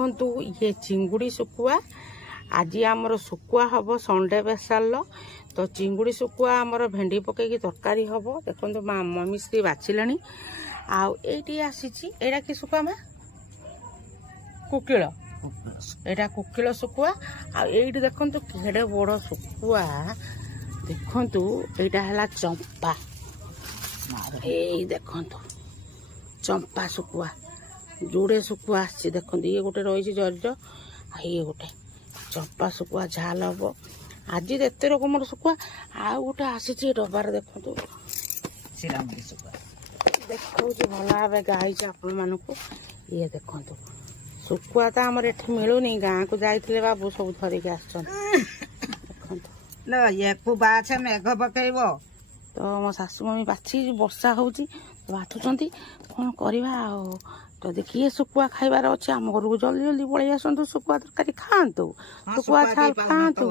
ଦେଖନ୍ତୁ ଇଏ ଚିଙ୍ଗୁଡ଼ି ଶୁଖୁଆ। ଆଜି ଆମର ଶୁଖୁଆ ହବ ସଣ୍ଡେ ସ୍ପେଶାଲ। ତ ଚିଙ୍ଗୁଡ଼ି ଶୁଖୁଆ ଆମର ଭେଣ୍ଡି ପକେଇକି ତରକାରୀ ହବ। ଦେଖନ୍ତୁ ମମି ଶ୍ରୀ ବାଛିଲେଣି। ଆଉ ଏଇଠି ଆସିଛି, ଏଇଟା କି ଶୁଖୁଆ ମା? କୁକିଳ। ଏଇଟା କୁକିଳ ଶୁଖୁଆ। ଆଉ ଏଇଠି ଦେଖନ୍ତୁ କେଡ଼େ ବଡ଼ ଶୁଖୁଆ। ଦେଖନ୍ତୁ ଏଇଟା ହେଲା ଚମ୍ପା। ଏଇ ଦେଖନ୍ତୁ ଚମ୍ପା ଶୁଖୁଆ। ଯୋଡ଼େ ଶୁଖୁଆ ଆସିଛି ଦେଖନ୍ତୁ। ଇଏ ଗୋଟେ ରହିଛି ଜରିର, ଆଉ ଇଏ ଗୋଟେ ଚମ୍ପା ଶୁଖୁଆ ଝାଲ ହବ। ଆଜି ଏତେ ରକମର ଶୁଖୁଆ। ଆଉ ଗୋଟେ ଆସିଛି ଡବାରେ ଦେଖନ୍ତୁ ଶିରାମୁଣ୍ଡି ଶୁଖୁଆ। ଦେଖଉଛି ଭଲ ଭାବେ ଗାଇଛି ଆପଣମାନଙ୍କୁ। ଇଏ ଦେଖନ୍ତୁ ଶୁଖୁଆ ତ ଆମର ଏଠି ମିଳୁନି। ଗାଁକୁ ଯାଇଥିଲେ ବାବୁ ସବୁ ଧରିକି ଆସିଛନ୍ତି। ଦେଖନ୍ତୁ ୟାକୁ ବାଛେ ମେଘ ପକେଇବ। ତ ମୋ ଶାଶୁ ମମି ବାଛି, ବର୍ଷା ହଉଛି ବାଛୁଛନ୍ତି। କ'ଣ କରିବା ଆଉ, ଯଦି କିଏ ଶୁଖୁଆ ଖାଇବାର ଅଛି ଆମ ଘରକୁ ଜଲ୍ଦି ଜଲ୍ଦି ପଳେଇ ଆସନ୍ତୁ। ଶୁଖୁଆ ତରକାରୀ ଖାଆନ୍ତୁ, ଶୁଖୁଆ ଝାଲ ଖାଆନ୍ତୁ।